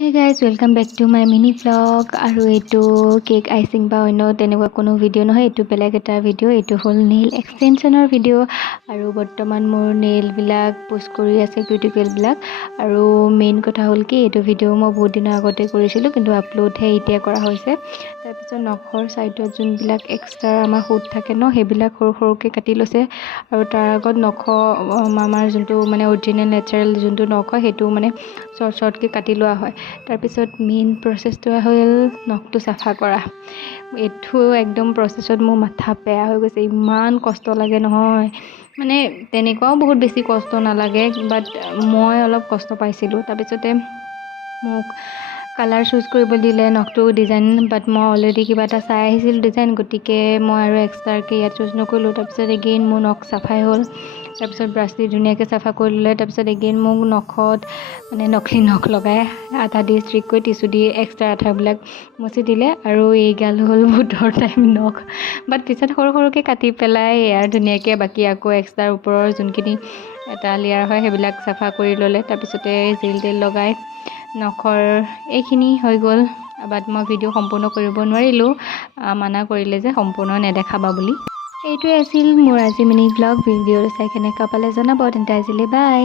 Hey guys, welcome back to my mini vlog. আৰু এইটো cake icing বা অন্য তেনেকুৱা কোনো ভিডিঅ' নহয়, এইটো বেলেগ এটা ভিডিঅ'। এইটো হ'ল নেইল এক্সটেনশ্যনৰ ভিডিঅ'। আৰু বৰ্তমান মোৰ নেইলবিলাক পোষ্ট কৰি আছে কিউটিকেলবিলাক। আৰু মেইন কথা হ'ল কি, এইটো ভিডিঅ' মই বহুত দিনৰ আগতে কৰিছিলোঁ, কিন্তু আপলোডহে এতিয়া কৰা হৈছে। তাৰপিছত নখৰ ছাইডত যোনবিলাক এক্সট্ৰা আমাৰ সুত থাকে ন, সেইবিলাক সৰু সৰুকৈ কাটি লৈছে। আৰু তাৰ আগত নখ আমাৰ যোনটো মানে অৰিজিনেল নেচাৰেল যোনটো নখ হয়, সেইটো মানে শ্বৰ্টকৈ কাটি লোৱা হয়। তাৰপিছত মেইন প্ৰচেছটো হ'ল নখটো চাফা কৰা। এইটো একদম প্ৰচেছত মোৰ মাথা বেয়া হৈ গৈছে, ইমান কষ্ট লাগে নহয়। মানে তেনেকুৱাও বহুত বেছি কষ্ট নালাগে, বাট মই অলপ কষ্ট পাইছিলোঁ। তাৰপিছতে মোক কালাৰ চুজ কৰিব দিলে, নখটো ডিজাইন, বাট মই অলৰেডি কিবা এটা চাই আহিছিলোঁ ডিজাইন, গতিকে মই আৰু এক্সট্ৰাকৈ ইয়াত চুজ নকৰিলোঁ। তাৰপিছত এগেইন মোৰ নখ চাফাই হ'ল। তাৰপিছত ব্ৰাছ দি ধুনীয়াকৈ চাফা কৰি ল'লে। তাৰপিছত এগেইন মোক নখত মানে নকলি নখ লগাই আঠা দি ষ্ট্ৰিককৈ টিচু দি এক্সট্ৰা আঠাবিলাক মচি দিলে। আৰু এইগাল হ'ল ভূতৰ টাইপ নখ, বাট পিছত সৰু সৰুকৈ কাটি পেলাই আৰু ধুনীয়াকৈ বাকী আকৌ এক্সট্ৰাৰ ওপৰৰ যোনখিনি এটা লেয়াৰ হয় সেইবিলাক চাফা কৰি ল'লে। তাৰপিছতে জেল তেল লগাই নখৰ এইখিনি হৈ গ'ল। বাট মই ভিডিঅ' সম্পূৰ্ণ কৰিব নোৱাৰিলোঁ, মানা কৰিলে যে সম্পূৰ্ণ নেদেখাবা বুলি। এইটোৱে আছিল মোৰ আজি মিনি ভ্লগ। ভিডিঅ'টো চাই কেনেকুৱা পালে জনাব। তেন্তে আজিলৈ বাই।